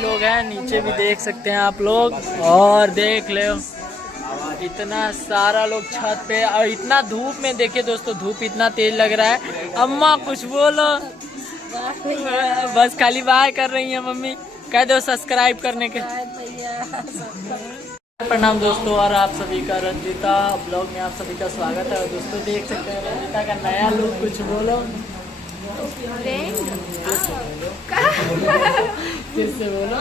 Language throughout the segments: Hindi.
लोग हैं, नीचे भी देख सकते हैं आप लोग। और देख लो इतना सारा लोग छत पे, और इतना धूप में देखिए दोस्तों, धूप इतना तेज लग रहा है। अम्मा कुछ बोलो। बस खाली बाय कर रही है मम्मी, कह दो सब्सक्राइब करने के। प्रणाम दोस्तों, और आप सभी का रंजीता ब्लॉग में आप सभी का स्वागत है। दोस्तों देख सकते हैं रंजीता का नया लुक, कुछ बोलो। किससे बोलो।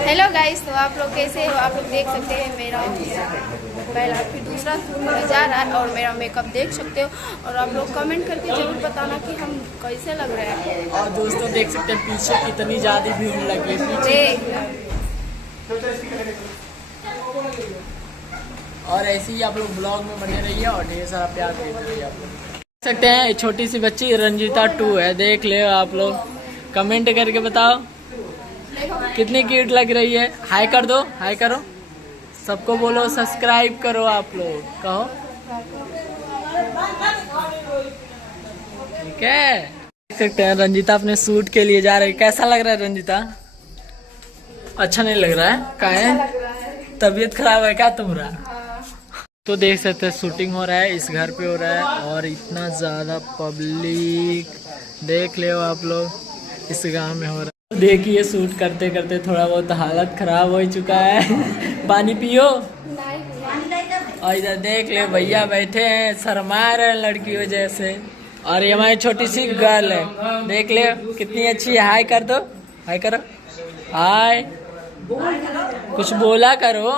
हेलो गाइस, तो आप लोग कैसे हो? आप लोग देख सकते हैं मेरा पहला फिर दूसरा सूट होने जा रहा है, और मेरा मेकअप देख सकते हो। और आप लोग कमेंट करके जरूर बताना कि हम कैसे लग रहे हैं। और दोस्तों देख सकते हैं पीछे कितनी ज़्यादा भीड़ लगी है पीछे। और ऐसे ही आप लोग ब्लॉग में बने रहिए और ढेर सारा प्यार देते रहिए। आप लोग देख सकते हैं छोटी सी बच्ची रंजीता 2 है, देख ले आप लोग, कमेंट करके बताओ कितनी क्यूट लग रही है। हाय कर दो, हाय करो, सबको बोलो सब्सक्राइब करो। आप लोग कहो, ठीक है। देख सकते हैं रंजीता अपने सूट के लिए जा रही है। कैसा लग रहा है रंजीता? अच्छा नहीं लग रहा है? काहे? तबीयत खराब है क्या तुम्हारा? तो देख सकते हैं शूटिंग हो रहा है, इस घर पे हो रहा है, और इतना ज्यादा पब्लिक देख ले आप लोग, इस गांव में हो रहा है। देखिए शूट करते करते थोड़ा बहुत हालत खराब हो चुका है। पानी पियो। और इधर देख ले भैया बैठे हैं, शर्मा रहे हैं लड़कियों जैसे। और ये हमारी छोटी सी गर्ल है, देख ले कितनी अच्छी है। हाय कर दो, हाय करो, हाय। कुछ बोला करो।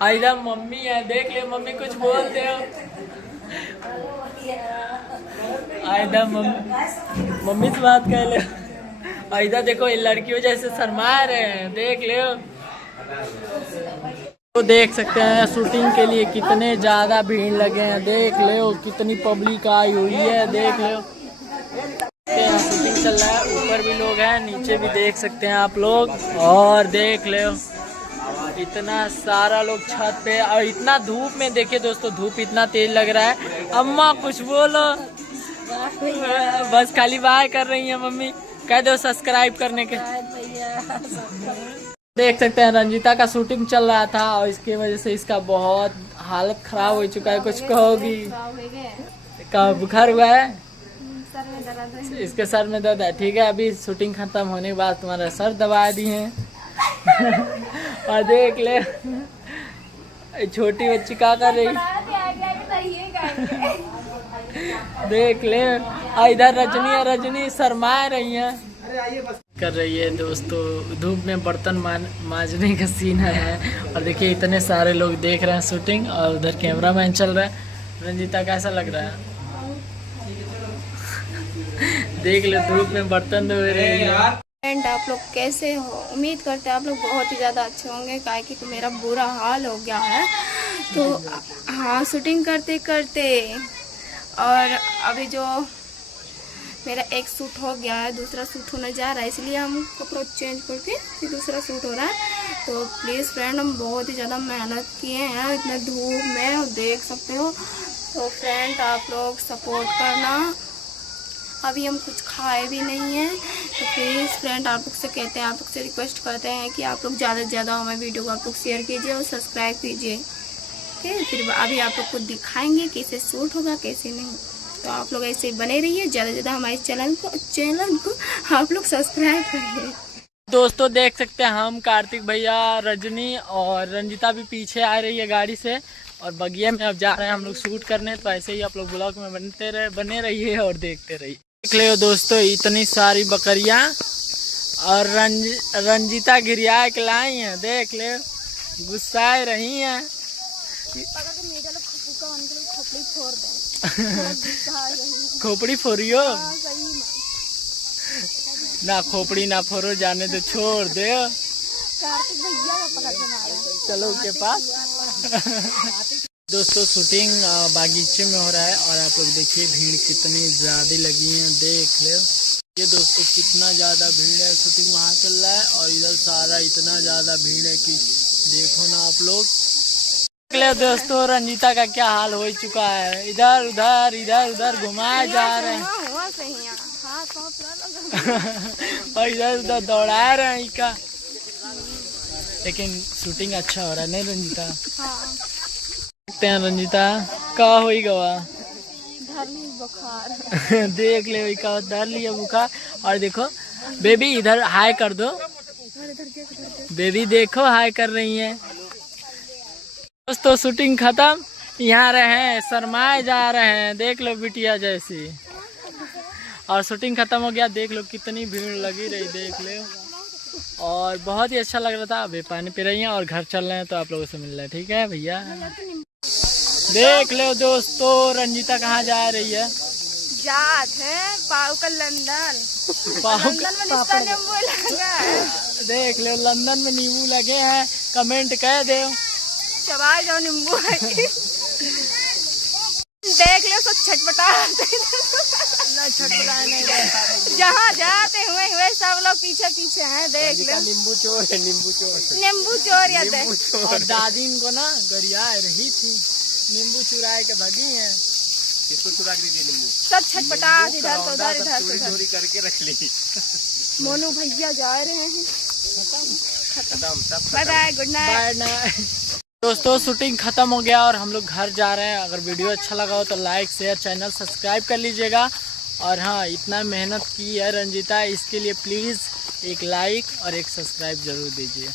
और इधर मम्मी है, देख ले मम्मी कुछ बोलते हो। इधर मम्मी से बात कर ले। और इधर देखो ये लड़कियों जैसे शर्मा रहे हैं, देख ले। तो देख सकते हैं शूटिंग के लिए कितने ज्यादा भीड़ लगे हैं, देख ले कितनी पब्लिक आई हुई है, देख लो। शूटिंग चल रहा है, ऊपर भी लोग हैं, नीचे भी देख सकते हैं आप लोग। और देख लो इतना सारा लोग छत पे, और इतना धूप में देखिए दोस्तों, धूप इतना तेज लग रहा है। अम्मा कुछ बोलो। बस खाली बाय कर रही है मम्मी, कह दो सब्सक्राइब करने के। देख सकते हैं रंजीता का शूटिंग चल रहा था, और इसकी वजह से इसका बहुत हालत खराब हो चुका है। कुछ कहोगी? का बुखार हुआ है? इसके सर में दर्द है। ठीक है, अभी शूटिंग खत्म होने के बाद तुम्हारा सर दबा दिए हैं। और देख ले छोटी बच्ची क्या कर रही, देख ले। और इधर रजनी है, रजनी शर्मा रही है, कर रही है दोस्तों। धूप में बर्तन मांजने का सीन है। और देखिए इतने सारे लोग देख रहे हैं शूटिंग, और उधर कैमरामैन चल रहा है। रंजीता कैसा लग रहा है? देख ले धूप में बर्तन धो रही है। फ्रेंड आप लोग कैसे हो? उम्मीद करते हैं आप लोग बहुत ही ज़्यादा अच्छे होंगे, काहे कि तो मेरा बुरा हाल हो गया है। तो हाँ, शूटिंग करते करते, और अभी जो मेरा एक सूट हो गया है, दूसरा सूट होने जा रहा है, इसलिए हम कपड़ा चेंज करके फिर दूसरा सूट हो रहा है। तो प्लीज़ फ्रेंड, हम बहुत ही ज़्यादा मेहनत किए हैं इतने धूप में, देख सकते हो। तो फ्रेंड आप लोग सपोर्ट करना। अभी हम कुछ खाए भी नहीं हैं, तो प्लीज़ फ्रेंड आप लोग से कहते हैं, आप लोग से रिक्वेस्ट करते हैं कि आप लोग ज़्यादा से ज़्यादा हमारे वीडियो को आप लोग शेयर कीजिए और सब्सक्राइब कीजिए। ठीक है, फिर अभी आप लोग को दिखाएंगे कैसे शूट होगा कैसे नहीं। तो आप लोग ऐसे बने रहिए, ज़्यादा से ज़्यादा हमारे चैनल को आप लोग सब्सक्राइब करिए। दोस्तों देख सकते हैं हम, कार्तिक भैया, रजनी और रंजीता भी पीछे आ रही है गाड़ी से, और बगिया में अब जा रहे हैं हम लोग शूट करने। तो ऐसे ही आप लोग ब्लॉग में बने रहिए और देखते रहिए। देख ले दोस्तों इतनी सारी बकरियां, और रंजीता गिरिया के लाई हैं, देख ले गुस्सा रही हैं। खोपड़ी फोड़ियो ना, खोपड़ी ना फोड़ो, जाने दो, छोड़ दे। चलो के पास। दोस्तों शूटिंग बागीचे में हो रहा है, और आप लोग देखिए भीड़ कितनी ज्यादा लगी है, देख ले। ये दोस्तों कितना ज्यादा भीड़ है, शूटिंग वहाँ चल रहा है, और इधर सारा इतना ज्यादा भीड़ है कि देखो ना आप लोग। देख ले दोस्तों रंजीता का क्या हाल हो चुका है, इधर उधर घुमाए जा रहे हैं। हाथ पाँव पूरा लगा। और इधर उधर दौड़ा रहे हैं का, लेकिन शूटिंग अच्छा हो रहा है नहीं रंजीता? हाँ। देखते हैं रंजीता का होई गवा। धरनी बुखार। देख ले का धर लिया बुखार। और देखो बेबी इधर हाय कर दो, बेबी देखो हाय कर रही है। दोस्तों शूटिंग खत्म, यहाँ रहे शर्माए जा रहे हैं, देख लो बिटिया जैसी। और शूटिंग खत्म हो गया, देख लो कितनी भीड़ लगी रही, देख लो। और बहुत ही अच्छा लग रहा था। अभी पानी पी रही हैं और घर चल रहे हैं, तो आप लोगों से मिल रहे हैं, ठीक है भैया। देख लो दोस्तों रंजीता कहाँ जा रही है। जात है पाव का लंदन। लंदन में इसका नींबू लगा है। देख लो लंदन में नींबू लगे हैं, कमेंट कह दे चबा जाओ नींबू। देख लो सब छटपटा जहाँ जाते हुए हुए सब लोग पीछे पीछे हैं। देख लो नींबू चोर है, नींबू चोर, नींबू चोर या और दादी इनको ना गरिया रही थी, नींबू चुराए के भगी है। किसको चुरा के दी नींबू? सब छटपटा इधर से उधर, इधर से उधर करके रख ली। मोनू भैया जा रहे हैं। खत्म। Bye bye, good night. दोस्तों शूटिंग खत्म हो गया और हम लोग घर जा रहे हैं। अगर वीडियो अच्छा लगा हो तो लाइक शेयर चैनल सब्सक्राइब कर लीजिएगा। और हाँ, इतना मेहनत की है रंजीता, इसके लिए प्लीज़ एक लाइक और एक सब्सक्राइब जरूर दीजिए।